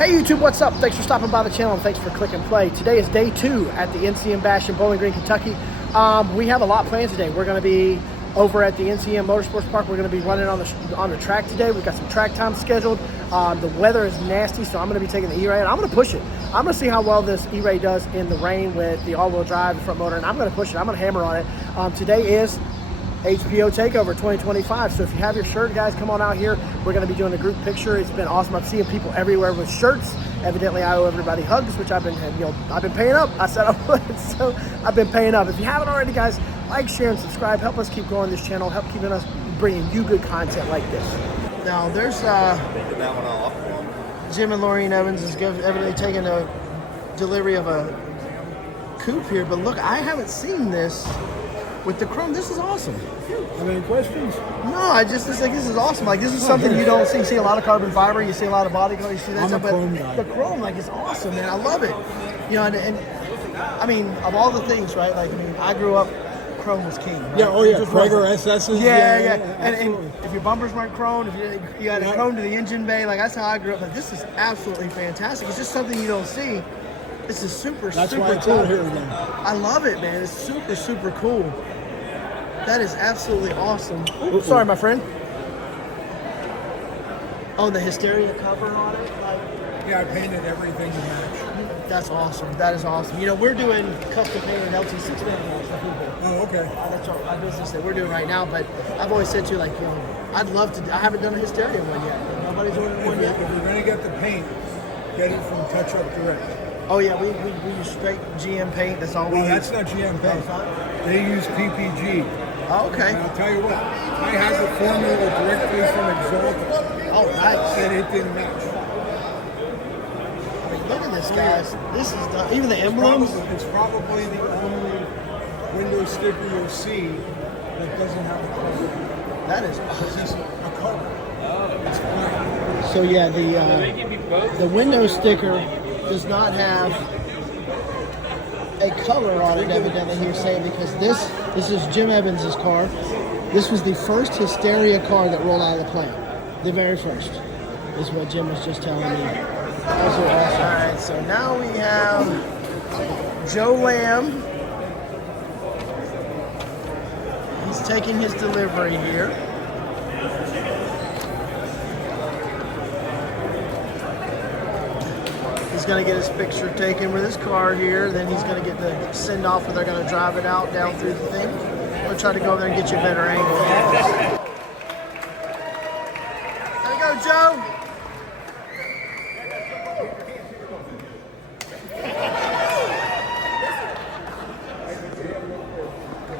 Hey YouTube, what's up? Thanks for stopping by the channel and thanks for clicking play. Today is day 2 at the NCM Bash in Bowling Green, Kentucky. We have a lot planned today. We're going to be over at the NCM Motorsports Park. We're going to be running on the track today. We've got some track time scheduled. The weather is nasty, so I'm going to be taking the Eray and I'm going to push it. I'm going to see how well this Eray does in the rain with the all-wheel drive, the front motor, and I'm going to push it. I'm going to hammer on it. Today is HPO Takeover 2025. So if you have your shirt, guys, come on out here. We're going to be doing a group picture. It's been awesome. I'm seeing people everywhere with shirts. Evidently, I owe everybody hugs, which I've been paying up. I said I would, so I've been paying up. If you haven't already, guys, like, share, and subscribe. Help us keep growing this channel. Help keeping us bringing you good content like this. Now, there's that one off. Jim and Laureen Evans is evidently taking a delivery of a coupe here, but look, I haven't seen this with the chrome. This is awesome. Have any questions? No, I just think this is awesome. Like, this is something you don't see. You see a lot of carbon fiber, you see a lot of body color, you see that stuff, but the chrome, like, it's awesome, man. I love it. You know, and I mean, of all the things, right? Like, I mean, I grew up, chrome was king. Right? Yeah, oh yeah, Prager SS's. Yeah. And if your bumpers weren't chrome, if you had a chrome to the engine bay, like, that's how I grew up. Like, this is absolutely fantastic. It's just something you don't see. This is super cool here again. I love it, man. It's super cool. That is absolutely awesome. Oops, sorry, my friend. Oh, the Hysteria cover on it? Yeah, I painted everything to match. That's awesome. That is awesome. You know, we're doing custom painted LT6 manuals for people. Oh, okay. That's our business that we're doing right now, but I've always said to you, like, you know, I'd love to. I haven't done a Hysteria one yet. Nobody's ordered one yet. If you're going to get the paint, get it from Touch Up Direct. Oh, yeah, we use straight GM paint. That's all we use. That's not GM paint. They use PPG. Oh, okay. And I'll tell you what, I had the formula directly from Exalted. Oh, nice. And it didn't match. I mean, look at this, guys. This is done. Even the emblems. It's probably the only window sticker you'll see that doesn't have a color. That is awesome. A color. It's black. So yeah, the window sticker does not have a color on it, evidently here saying, because this is Jim Evans' car. This was the first Hysteria car that rolled out of the plant. The very first is what Jim was just telling me. Also awesome. All right, so now we have Joe Lamb. He's taking his delivery here. He's going to get his picture taken with his car here. Then he's going to get the send off where they're going to drive it out down through the thing. We'll try to go there and get you a better angle. There you go, Joe.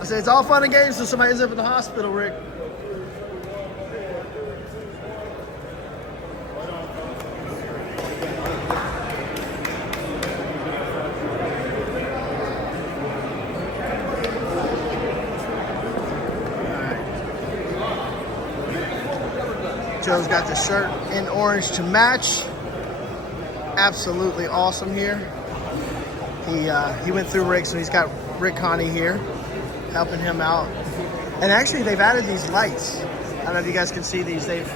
I say it's all fun and games until somebody ends up in the hospital, Rick. Joe's got the shirt in orange to match. Absolutely awesome here. He went through Rick, so he's got Rick Connie here helping him out. And actually, they've added these lights. I don't know if you guys can see these. They've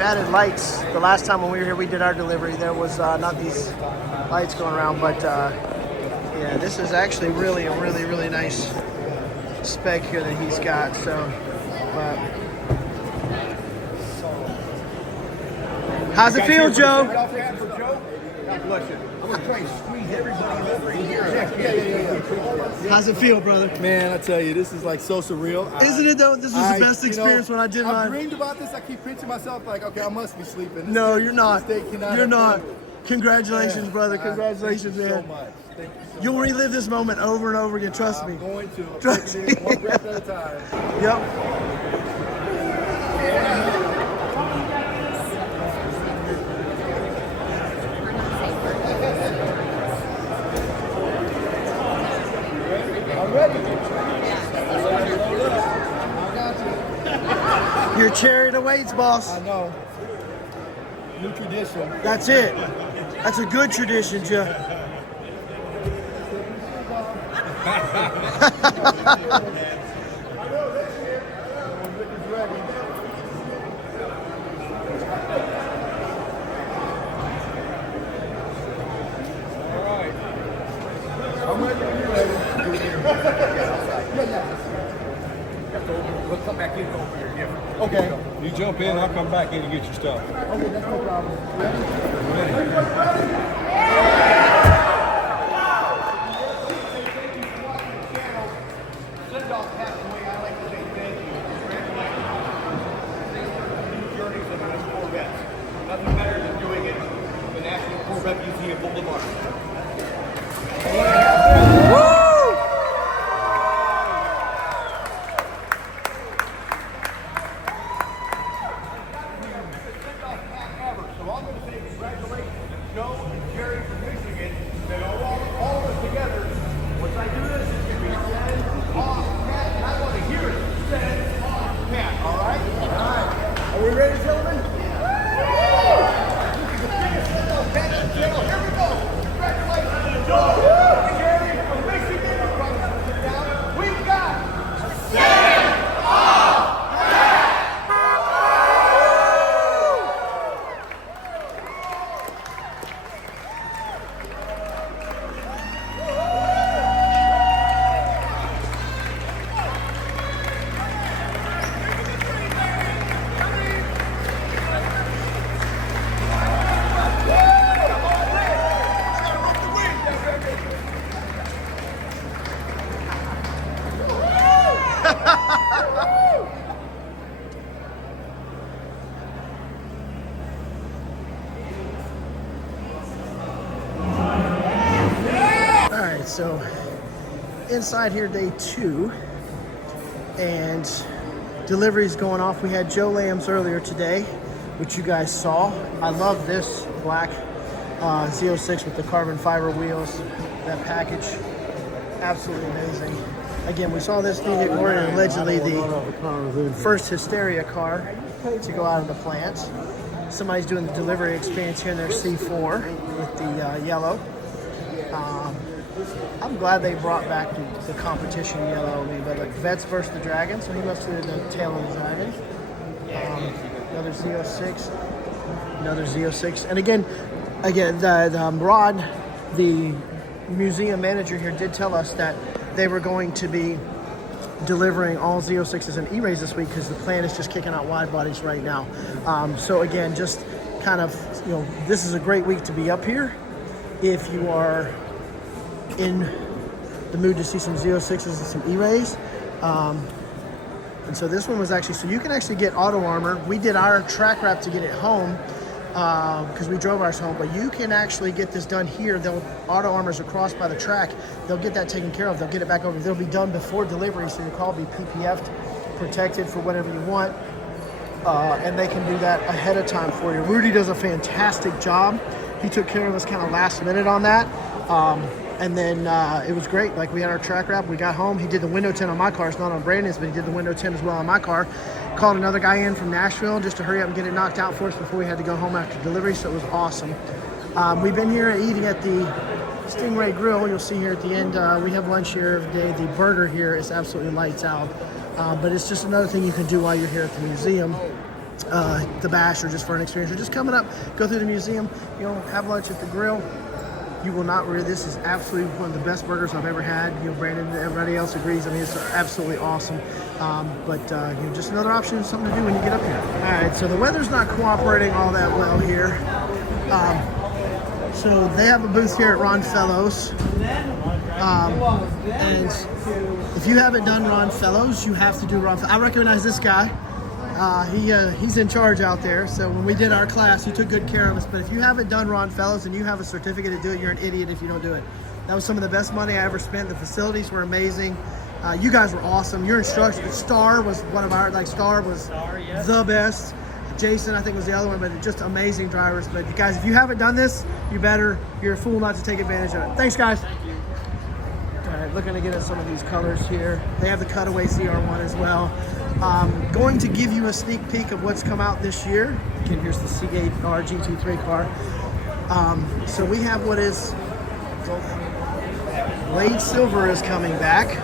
added lights. The last time when we were here, we did our delivery. There was not these lights going around, but yeah, this is actually really a really nice spec here that he's got. So, how's it feel, Joe? God bless you. I'm going to try and squeeze everybody over here. How's it feel, brother? Man, I tell you, this is like so surreal. Isn't it though? This was the best experience when I did mine. I dreamed about this. I keep pinching myself like, okay, I must be sleeping. No, you're not. You're not. Congratulations, brother. Congratulations, man. Thank you so much. Thank you so You'll relive this moment over and over again. Trust me. I'm going to. Trust me. One breath at a time. Yep. Your chariot awaits, boss. I know. New tradition. That's it. That's a good tradition, Joe. We'll come back in and go over here. Yeah. Okay. You jump in, I'll come back in and get your stuff. Okay, that's no problem. Send off halfway. I like to say thank you. Congratulations. Journeys of those Corvettes. Nothing better than doing it in the National Corvette Museum Boulevard. So I'm going to say congratulations to Joe and Jerry for mixing it. That all of us together. Once I do this, it's going to be send off Pat, and I want to hear it. Send off Pat. All right? All right. Are we ready, gentlemen? Send off Pat and Joe. Here we go. Congratulations, Joe and Jerry for mixing it. We've got send off. So inside here, day 2, and deliveries going off. We had Joe Lamb's earlier today, which you guys saw. I love this black Z06 with the carbon fiber wheels. That package, absolutely amazing. Again, we saw this thing that were allegedly the first Hysteria car to go out of the plant. Somebody's doing the delivery experience here in their C4 with the yellow. I'm glad they brought back the competition yellow. I mean, but like Vets versus the Dragon, so he must have the tail of the dragon. Another Z06, another Z06, and again, Rod, the museum manager here, did tell us that they were going to be delivering all Z06s and E-Rays this week because the plan is just kicking out wide bodies right now. So again, just kind of, this is a great week to be up here if you are in the mood to see some Z06s and some E-Rays. And so this one was actually, so you can actually get auto armor. We did our track wrap to get it home because we drove ours home, but you can actually get this done here. They'll auto armors across by the track. They'll get that taken care of. They'll get it back over. They'll be done before delivery, so your car will be PPF'd, protected for whatever you want. And they can do that ahead of time for you. Rudy does a fantastic job. He took care of us kind of last minute on that. And then it was great. Like, we had our track wrap. We got home. He did the window tint on my car. It's not on Brandon's, but he did the window tint as well on my car. Called another guy in from Nashville just to hurry up and get it knocked out for us before we had to go home after delivery. So it was awesome. We've been here eating at the Stingray Grill. You'll see here at the end, we have lunch here every day. The burger here is absolutely lights out. But it's just another thing you can do while you're here at the museum. The Bash, or just for an experience, or just coming up, go through the museum, have lunch at the grill. You will not worry. This is absolutely one of the best burgers I've ever had. Brandon and everybody else agrees. I mean, it's absolutely awesome. But just another option, something to do when you get up here. All right, so the weather's not cooperating all that well here. So they have a booth here at Ron Fellows. And if you haven't done Ron Fellows, you have to do Ron Fellows. I recognize this guy. He's in charge out there. So when we did our class, he took good care of us. But if you haven't done Ron Fellows and you have a certificate to do it, you're an idiot if you don't do it. That was some of the best money I ever spent. The facilities were amazing. You guys were awesome. Your instructor, Star was one of our, Star was the best. Jason, I think, was the other one, but just amazing drivers. But guys, if you haven't done this, you're a fool not to take advantage of it. Thanks, guys. Thank you. All right, looking to get at some of these colors here. They have the Cutaway CR1 as well. Going to give you a sneak peek of what's come out this year. Again, here's the C8R GT3 car. So we have what is Blade Silver is coming back.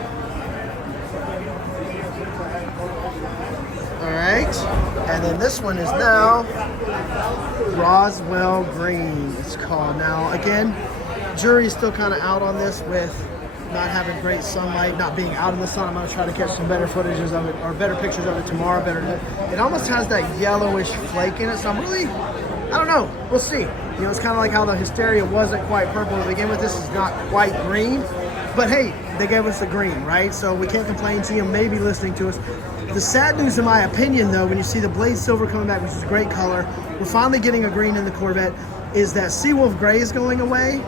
All right, and then this one is now Roswell Green, it's called. Now, again, jury's still kind of out on this with not having great sunlight, not being out in the sun. I'm going to try to catch some better footages of it, or better pictures of it tomorrow. It almost has that yellowish flake in it, so I'm really, I don't know. We'll see. You know, it's kind of like how the Hysteria wasn't quite purple to begin with. This is not quite green, but hey, they gave us a green, right? So we can't complain. GM may be listening to us. The sad news, in my opinion, though, when you see the blade silver coming back, which is a great color, we're finally getting a green in the Corvette, is that Seawolf Gray is going away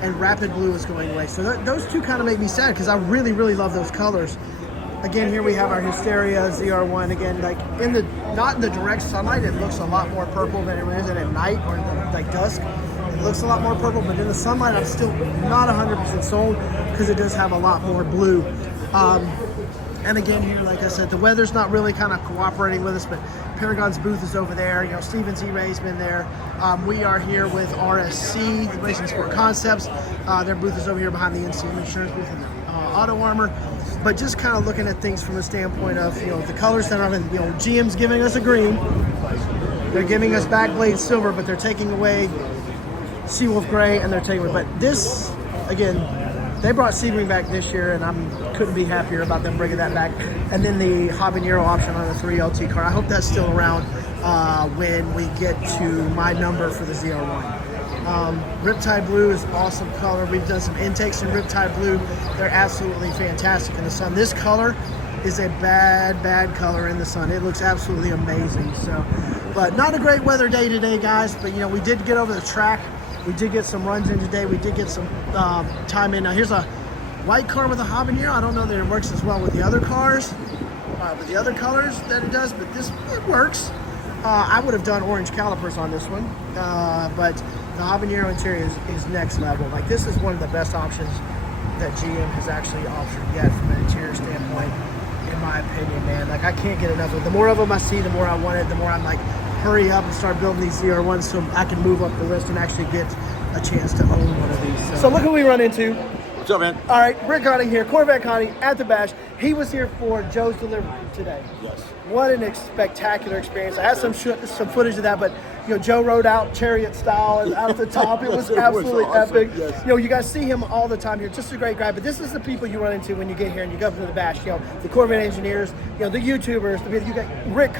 and Rapid Blue is going away. So those two kind of make me sad because I really, really love those colors. Again, here we have our Hysteria ZR1. Again, like not in the direct sunlight, it looks a lot more purple than it is at night or in the, like dusk. It looks a lot more purple, but in the sunlight, I'm still not 100% sold because it does have a lot more blue. And again, here, like I said, the weather's not really kind of cooperating with us, but Paragon's booth is over there. You know, Steven's Eray's been there. We are here with RSC, the Racing Sport Concepts. Their booth is over here behind the NCM insurance booth and the Auto Armor. But just kind of looking at things from a standpoint of, you know, the colors that are in, you know, GM's giving us a green. They're giving us back blade silver, but they're taking away Seawolf Gray, and they're taking away. But this, again, they brought Sebring back this year, and I couldn't be happier about them bringing that back. And then the habanero option on the 3LT car. I hope that's still around when we get to my number for the ZR1. Riptide Blue is awesome color. We've done some intakes in Riptide Blue. They're absolutely fantastic in the sun. This color is a bad color in the sun. It looks absolutely amazing. So, but not a great weather day today, guys. But you know, we did get over the track. We did get some runs in today. We did get some time in. Now here's a white car with a habanero. I don't know that it works as well with the other cars, with the other colors that it does, but this, it works. I would have done orange calipers on this one, but the habanero interior is next level. Like, this is one of the best options that GM has actually offered yet from an interior standpoint, in my opinion, man. Like, I can't get enough of it. The more of them I see, the more I want it, the more I'm like, hurry up and start building these ZR1s so I can move up the list and actually get a chance to own one of these. So look who we run into. What's up, man? All right, Rick Conning here, Corvette Conning at the Bash. He was here for Joe's delivery today. Yes. What an spectacular experience. I had some footage of that, but you know, Joe rode out chariot style and out at the top. It was absolutely awesome. epic. Yes. You know, you guys see him all the time here. Just a great guy. But this is the people you run into when you get here and you go up to the Bash. You know, the Corvette engineers, you know, the YouTubers. You got Rick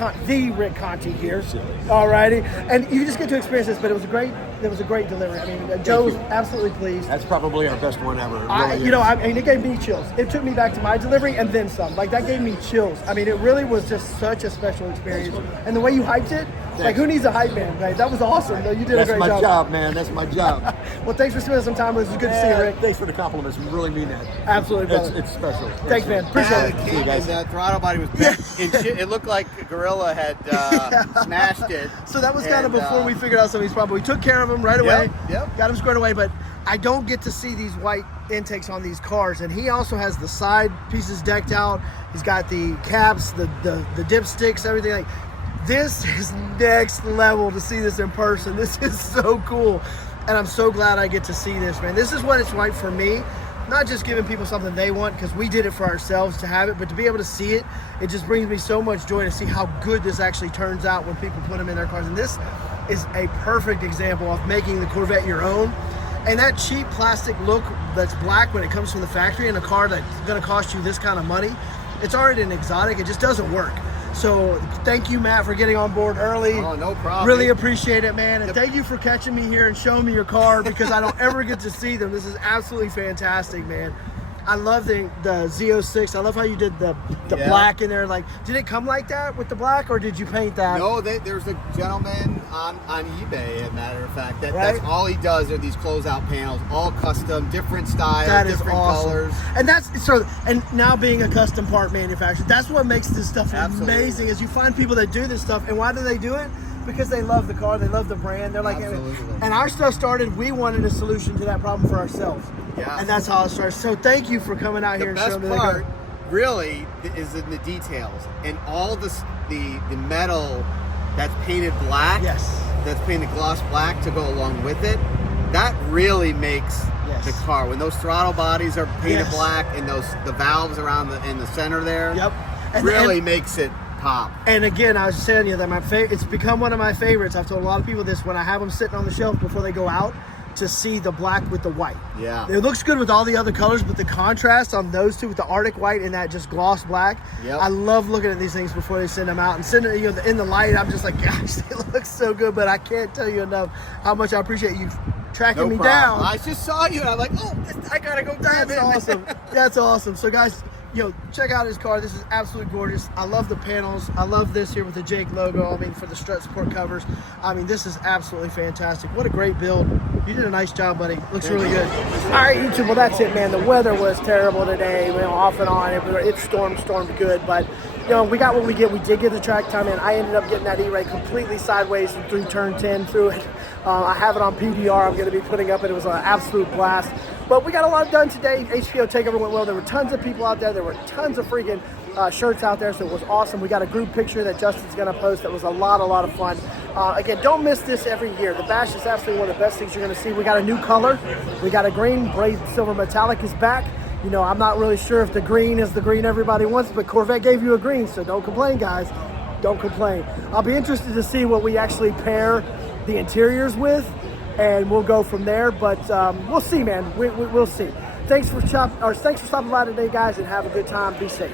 Conti here. All righty, and you just get to experience this. But it was a great delivery. I mean, Joe was absolutely pleased. That's probably our best one ever. It gave me chills. It took me back to my delivery and then some. Like, that gave me chills. I mean, it really was just such a special experience. And the way you hyped it, like, who needs a hype man, right? That was awesome. You did a great job. That's my job, man. That's my job. Well, thanks for spending some time with us. It's good to see you, Rick. Thanks for the compliments. We really mean that. Absolutely, brother. It's special. Thanks, man. Appreciate it. See you guys. The throttle body was bent in shit. It looked like a gorilla had smashed it. So that was kind of before we figured out some of these problems. We took care of them right away. Yep. Got them squared away, but I don't get to see these white intakes on these cars. And he also has the side pieces decked out. He's got the caps, the dipsticks, everything. Like, this is next level to see this in person. This is so cool. And I'm so glad I get to see this, man. This is what it's like for me. Not just giving people something they want, because we did it for ourselves to have it, but to be able to see it, it just brings me so much joy to see how good this actually turns out when people put them in their cars. And this is a perfect example of making the Corvette your own. And that cheap plastic look that's black when it comes from the factory in a car that's going to cost you this kind of money, it's already an exotic. It just doesn't work. So thank you, Matt, for getting on board early. Oh, no problem. Really appreciate it, man. And thank you for catching me here and showing me your car, because I don't ever get to see them. This is absolutely fantastic, man. I love the Z06. I love how you did the black in there. Like, did it come like that with the black, or did you paint that? No, there's a gentleman on eBay, as a matter of fact. That's all he does are these closeout panels, all custom, different styles, different colors. And and now being a custom part manufacturer, that's what makes this stuff amazing, is you find people that do this stuff. And why do they do it? Because they love the car, they love the brand. They're like, and our stuff started, we wanted a solution to that problem for ourselves. Yeah. And that's how it starts. So thank you for coming out here and showing me the car. The best part really is in the details and all the metal that's painted black. Yes. That's painted gloss black to go along with it. That really makes the car. When those throttle bodies are painted black and the valves around in the center there. Yep. Really makes it pop. And again, I was saying to you that it's become one of my favorites. I've told a lot of people this when I have them sitting on the shelf before they go out. to see the black with the white. Yeah. It looks good with all the other colors, but the contrast on those two with the Arctic white and that just gloss black. Yep. I love looking at these things before they send them out and send it, you know, in the light. I'm just like, gosh, they look so good, but I can't tell you enough how much I appreciate you tracking me down. I just saw you and I'm like, oh, I gotta go dive in. That's awesome. That's awesome. So guys, check out his car. This is absolutely gorgeous. I love the panels. I love this here with the Jake logo. I mean, for the strut support covers. I mean, this is absolutely fantastic. What a great build. You did a nice job, buddy. Looks really good. All right, YouTube. Well, that's it, man. The weather was terrible today. Off and on. It stormed good, but we got what we get. We did get the track time in. I ended up getting that Eray completely sideways through turn 10 through it. I have it on PDR. I'm going to be putting up. It was an absolute blast. But we got a lot done today. HPO takeover went well. There were tons of people out there. There were tons of freaking shirts out there, so it was awesome. We got a group picture that Justin's going to post that was a lot of fun. Again, don't miss this every year. The Bash is absolutely one of the best things you're going to see. We got a new color. We got a green. Braid Silver Metallic is back. I'm not really sure if the green is the green everybody wants, but Corvette gave you a green, so don't complain, guys. Don't complain. I'll be interested to see what we actually pair the interiors with, and we'll go from there. But we'll see, man. We'll see. Thanks for stopping by today, guys, and have a good time. Be safe.